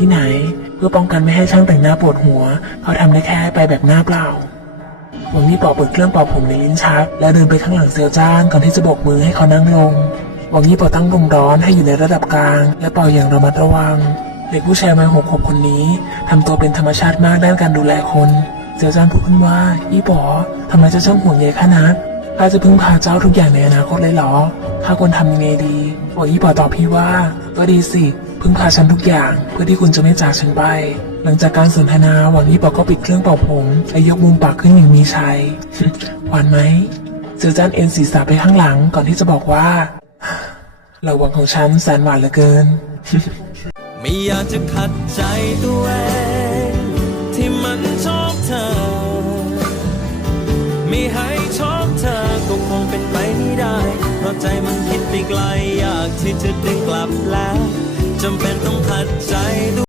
ที่ไหน เพื่อป้องกันไม่ให้ช่างแต่งหน้าปวดหัว เขาทำได้แค่ไปแบบหน้าเปล่าหวังนี่ปอเปิดเครื่องป่าผมในลิ้นชัก และเดินไปข้างหลังเซลจ้านก่อนที่จะโบกมือให้เขานั่งลงหวังนี่ปอตั้งลมร้อนให้อยู่ในระดับกลาง และเป่าอย่างระมัดระวัง เด็กผู้ชายวัยหกขวบคนนี้ทำตัวเป็นธรรมชาติมากด้านการดูแลคนเซลจ้านพูดขึ้นว่าอีปอทำไมเจ้าช่างห่วงใยขนาดข้าจะพึ่งพาเจ้าทุกอย่างในอนาคตเลยเหรอข้าควรทำยังไงดีหวังยี่ปอตอบพี่ว่า ก็ดีสิ พึ่งพาฉันทุกอย่างเพื่อที่คุณจะไม่จากฉันไป หลังจากการสนทนาหวังยี่ปอก็ปิดเครื่องเป่าผมและยกมุมปากขึ้นอย่างมีชัย หวานไหมเซลจันเอ็นศีรษะไปข้างหลังก่อนที่จะบอกว่าเราหวังของฉันแสนหวานเหลือเกิน ไม่อยากจะขัดใจตัวเองที่มันชอบเธอ ไม่ให้ชอบเธอก็คงเป็นไปไม่ได้ เพราะใจมันคิดไปไกลอยากที่จะดึงกลับแล้ว จำเป็นต้องขัดใจ